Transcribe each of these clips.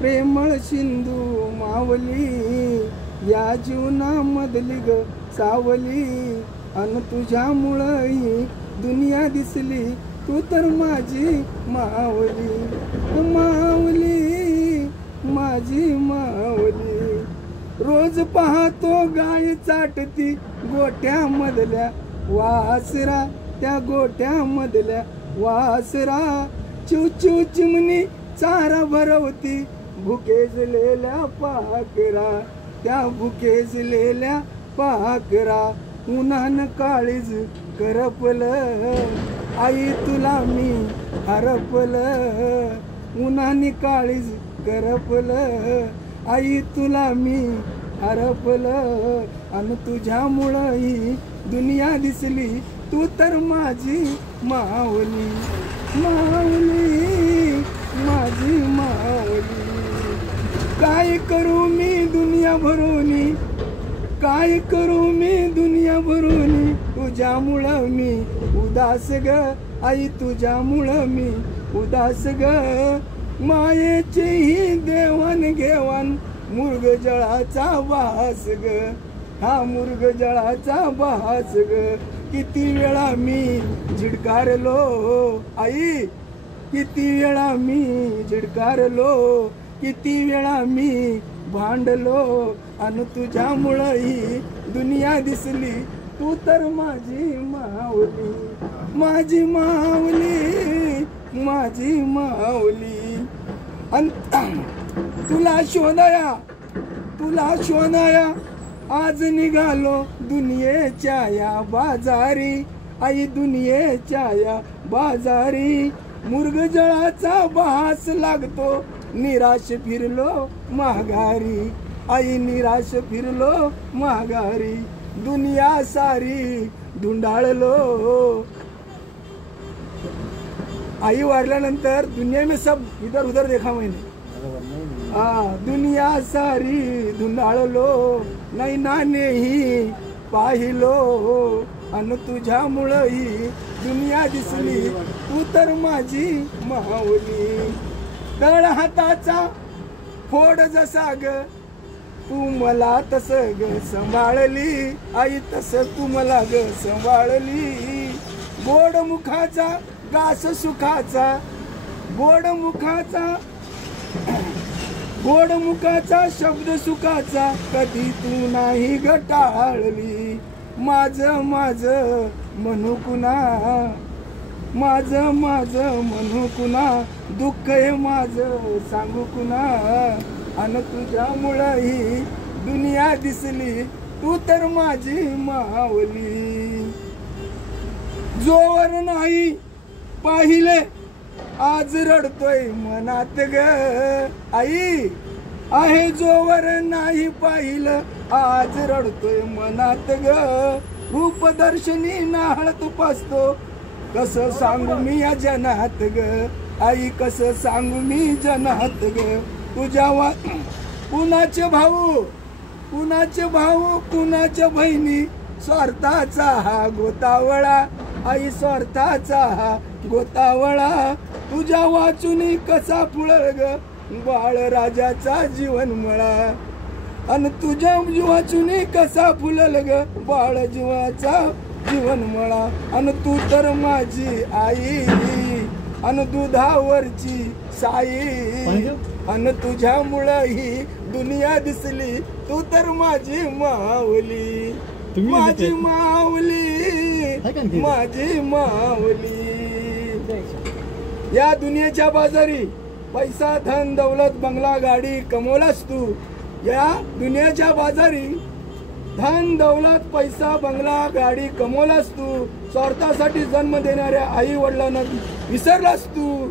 प्रेमळ सिंधू मावली या जीवनामधली ग सावली अन तुझ्यामुळं ही दुनिया दिसली तू तर माझी मावली मावली माझी मावली रोज पाहतो गाय चाटती गोठ्यामधल्या वासरा त्या गोठ्यामधल्या वासरा चिव चिव चिमणी चारा भरवती भुकेजलेल्या पाकरा त्या भुकेजलेल्या पाकरा उन्हान काळीज करपलं आई तुला मी हरपलं उन्हाने काळीज करपलं आई तुला मी हरपलं आणि तुझ्यामुळं ही दुनिया दिसली तू तर माझी मावली मावली माझी मावली काय करू मी दुनिया भरूनी काय करू मी दुनिया भरूनी तुझ्यामुळं मी उदास ग आई तुझ्यामुळं मी उदास ग मायेची ही देवान घेवान मुर्ग जळाचा वास ग हा मुर्ग जळाचा वास ग किती वेळा मी झिडकारलो आई किती वेळा मी झिडकारलो किती वेळा मी भांडलो आणि तुझ्यामुळं ही दुनिया दिसली तू तर माझी मावली माझी मावली माझी मावली तुला शोधाया आज निघालो दुनियेच्या या बाजारी आई दुनियेच्या या बाजारी मुर्ग जळाचा वास लागतो निराश फिरलो माघारी आई निराश फिरलो माघारी दुनिया सारी धुंडाळलो आई वारल्यानंतर दुनिया में सब इधर उधर देखा मैंने दुनिया सारी धुंडाळलो नाही नाने ही पाहिलो अन तुझ्यामुळं ही दुनिया दिसली तू तर माझी मावली तळ हाताचा फोड जसा ग तू मला तस ग सांभाळली आई तस तू मला ग सांभाळली गोड मुखाचा गास सुखाचा गोड मुखाचा शब्द सुखाचा कधी तू नाही ग टाळली माझ म्हणू कुणा माझ म्हणू कुणा दुःख हे माझ सांगू कुणा अन तुझ्यामुळं ही दुनिया दिसली तू तर माझी मावली जोवर नाही पाहिले आज रडतोय मनात ग आई आहे जोवर नाही पाहिलं आज रडतोय मनात ग रूपदर्शनी नाहळत पासतो कसं सांगू मी या जनात ग आई कसं सांगू मी जनात ग तुझ्या कुणाचे भाऊ कुणाच्या बहिणी स्वार्थाचा हा गोतावळा आई स्वार्थाचा हा गोतावळा तुझ्या वाचूनी कसा फुलळ ग बाळ राजाचा जीवन मळा अन तुझ्या वाचूनी कसा फुलल ग बाळ जीवाचा जीवन मळा अन तू तर माझी आई अन दुधावरची साई अन तुझ्यामुळं ही दुनिया दिसली तू तर माझी मावली माझी मावली माझी मावली या दुनियेच्या बाजारी पैसा धन दौलत बंगला गाडी कमवलास तू या दुनियेच्या बाजारी धन दौलत पैसा बंगला गाडी कमवलास तू स्वार्थासाठी जन्म देणाऱ्या आई वडिलांना विसरलास तू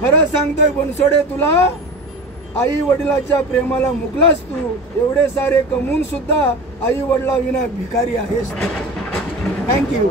खरं सांगतोय बनसोडे तुला आई वडिलाच्या प्रेमाला मुकलास तू एवढे सारे कमवून सुद्धा आई वडिला विना भिकारी आहेस तू थँक्यू